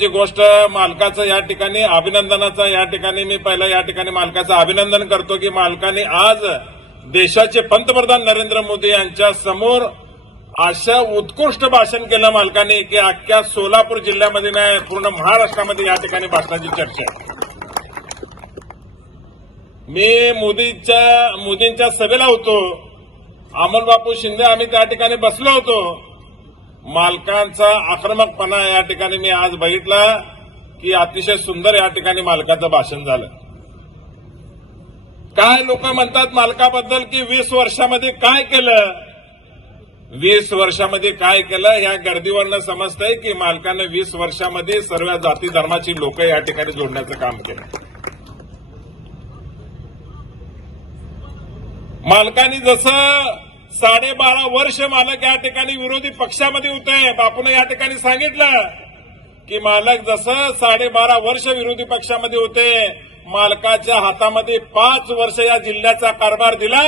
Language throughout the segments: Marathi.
जी गोष्ट मालकाचं या ठिकाणी अभिनंदनाचं या ठिकाणी मी पहिला या ठिकाणी मालकाचं अभिनंदन करतो की मालकाने आज देशाचे पंतप्रधान नरेंद्र मोदी यांच्या समोर अशा उत्कृष्ट भाषण केलं मालकाने की अख्ख्या सोलापूर जिल्ह्यामध्ये नाही पूर्ण महाराष्ट्रामध्ये या ठिकाणी भाषणाची चर्चा आहे. मी मोदीच्या मोदींच्या सभेला होतो. अमोल बापू शिंदे आम्ही त्या ठिकाणी बसलो होतो. मालकांचा आक्रमकपणा या ठिकाणी मी आज बघितला की अतिशय सुंदर या ठिकाणी मालकाचं भाषण झालं. काय लोक म्हणतात मालकाबद्दल की वीस वर्षामध्ये काय केलं? वीस वर्षामध्ये काय केलं? या गर्दीवरनं समजतंय की मालकानं वीस वर्षामध्ये सर्व जाती धर्माची लोक या ठिकाणी जोडण्याचं काम केलं. मालकांनी जसं साडेबारा वर्ष मालक या ठिकाणी विरोधी पक्षामध्ये होते. बापून या ठिकाणी सांगितलं की मालक जसं साडेबारा वर्ष विरोधी पक्षामध्ये होते मालकाच्या हातामध्ये पाच वर्ष या जिल्ह्याचा कारभार दिला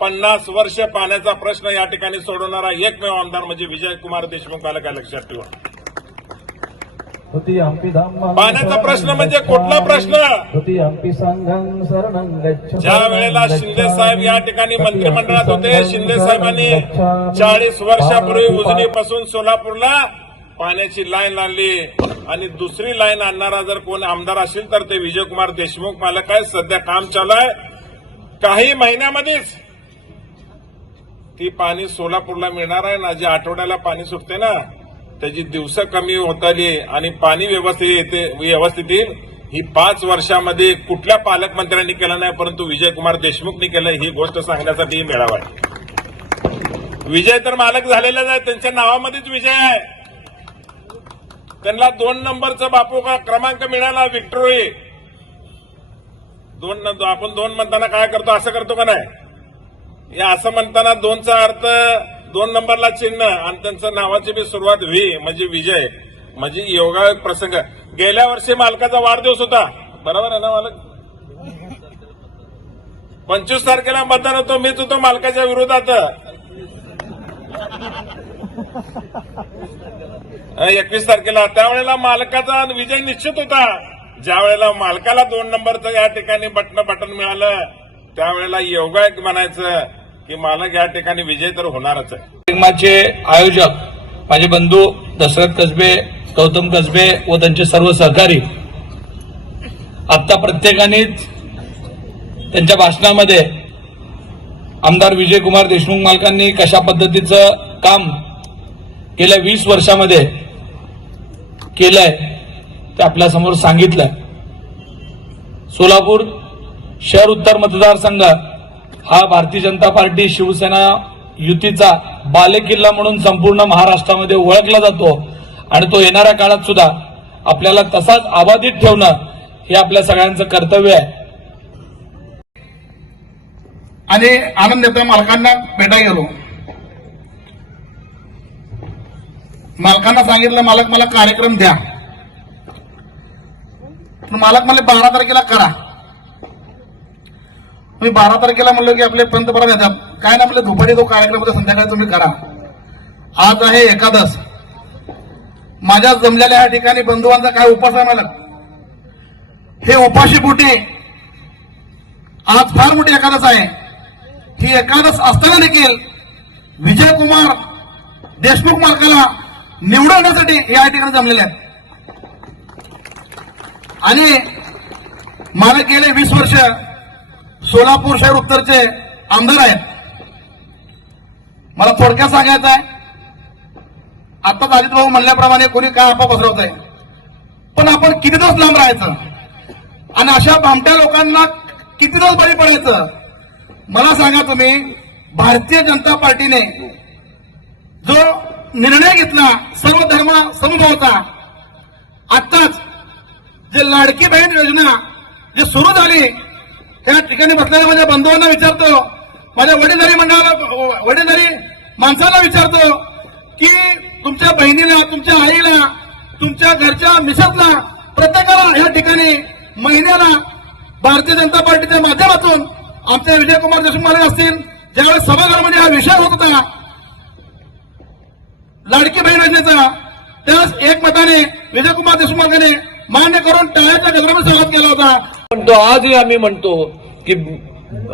पन्नास वर्ष पाण्याचा प्रश्न या ठिकाणी सोडवणारा एकमेव आमदार म्हणजे विजयकुमार देशमुख. मालक काय लक्षात ठेवा. पाण्याचा प्रश्न म्हणजे कुठला प्रश्न? ज्या वेळेला शिंदे साहेब या ठिकाणी मंत्रिमंडळात होते शिंदे साहेबांनी चाळीस वर्षापूर्वी उजनीपासून सोलापूरला पाण्याची लाईन आणली. आणि दुसरी लाईन आणणारा जर कोण आमदार असेल तर ते विजयकुमार देशमुख मालक आहे सध्या काम चालू आहे. काही महिन्यामध्येच ती पाणी सोलापूरला मिळणार आहे ना? जे आठवड्याला पाणी सुटते ना? त्याची दिवस कमी होत आली आणि पाणी व्यवस्थित येते व्यवस्थित येईल. ही पाच वर्षामध्ये कुठल्या पालकमंत्र्यांनी केलं नाही परंतु विजयकुमार देशमुखनी केलं ही गोष्ट सांगण्यासाठी मेळावा आहे. विजय तर मालक झालेलाच आहे त्यांच्या नावामध्येच विजय आहे. त्यांना दोन नंबरचा बापू का क्रमांक मिळाला विक्टोरी. दोन आपण दोन म्हणताना काय करतो असं करतो का नाही? या असं म्हणताना दोनचा अर्थ दोन नंबरला चिन्ह आणि त्यांचं नावाची बी सुरुवात व्ही म्हणजे विजय म्हणजे योगा प्रसंग. गेल्या वर्षी मालकाचा वाढदिवस होता. बरोबर आहे ना मालक? पंचवीस तारखेला मतदान होतो मीच होतो मालकाच्या विरोधात. एकवीस तारखेला. त्यावेळेला मालकाचा विजय निश्चित होता. ज्या वेळेला मालकाला दोन नंबरचं या ठिकाणी बटन बटन मिळालं त्यावेळेला योगायक म्हणायचं. की मला या ठिकाणी विजय तर होणारच आहे. कार्यक्रमाचे आयोजक माझे बंधू दशरथ कसबे गौतम कसबे व त्यांचे सर्व सहकारी आता प्रत्येकानेच त्यांच्या भाषणामध्ये आमदार विजयकुमार देशमुख मालकांनी कशा पद्धतीचं काम गेल्या वीस वर्षामध्ये केलंय ते आपल्यासमोर सांगितलंय. सोलापूर शहर उत्तर मतदारसंघ हा भारतीय जनता पार्टी शिवसेना युतीचा बालेकिल्ला म्हणून संपूर्ण महाराष्ट्रामध्ये ओळखला जातो. आणि तो येणाऱ्या काळात सुद्धा आपल्याला तसाच अबाधित ठेवणं हे आपल्या सगळ्यांचं कर्तव्य आहे. आणि आनंद येतोय मालकांना भेटा गेलो मालकांना सांगितलं मालक मला कार्यक्रम द्या. पण मालक मला बारा तारखेला करा. तुम्ही बारा तारखेला म्हणलो की आपले पंतप्रधान येतात काय ना आपले दुपारी तो कार्यक्रम होता संध्याकाळी तुम्ही करा. आज आहे एकादश माझ्या जमलेल्या या ठिकाणी बंधुवांचा काय उपास आहे मला? हे उपाशी पोटी आज फार मोठी एकादश आहे. ही एकादश असताना देखील विजयकुमार देशमुख मालकाला निवडवण्यासाठी या ठिकाणी जमलेले आहेत. आणि मला गेले वीस वर्ष सोलापूर शहर उत्तरचे आमदार आहेत. मला थोडक्यात सांगायचं आहे आताच अजित भाऊ म्हणल्याप्रमाणे कोणी काय आपा पसरवत आहे पण आपण किती दिवस लांब राहायचं? आणि अशा भामट्या लोकांना किती दिवस बळी पडायचं? मला सांगा तुम्ही भारतीय जनता पार्टीने जो निर्णय घेतला सर्व धर्म समभावाचा आत्ताच जे लाडकी बहीण योजना जी सुरू झाली त्या ठिकाणी बसलेल्या माझ्या बांधवांना विचारतो माझ्या वडीलधारी मंडळाला वडीलधारी माणसाला विचारतो की तुमच्या बहिणीला तुमच्या आईला तुमच्या घरच्या मिसेसला प्रत्येकाला या ठिकाणी महिन्याला भारतीय जनता पार्टीच्या माध्यमातून आमचे विजयकुमार देशमुख असतील ज्यावेळेस सभागृहामध्ये हा विषय होत होता लाडकी बहीण योजनेचा त्यास एकमताने विजयकुमार देशमुख मान्य करून टाळ्याच्या गजरामध्ये स्वागत केला होता. म्हणतो आजही आम्ही म्हणतो की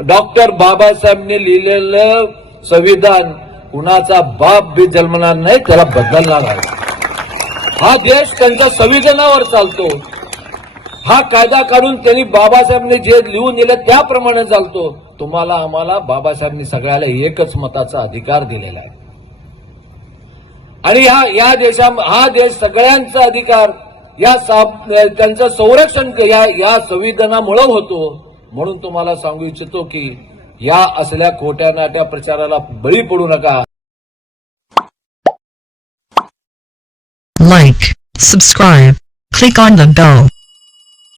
डॉक्टर बाबासाहेबने लिहिलेलं संविधान कुणाचा बाप बी जन्मणार नाही त्याला बदलणार आहे. हा देश त्यांच्या संविधानावर चालतो. हा कायदा काढून त्यांनी बाबासाहेबने जे लिहून दिलं त्याप्रमाणे चालतो. तुम्हाला आम्हाला बाबासाहेबनी सगळ्याला एकच मताचा अधिकार दिलेला आहे. आणि हा या देशा हा देश सगळ्यांचा अधिकार या त्यांचं संरक्षण या या संविधानामुळं होतो. म्हणून तुम्हाला सांगू इच्छितो की या असल्या खोट्या नाट्या प्रचाराला बळी पडू नका. Like subscribe click on the bell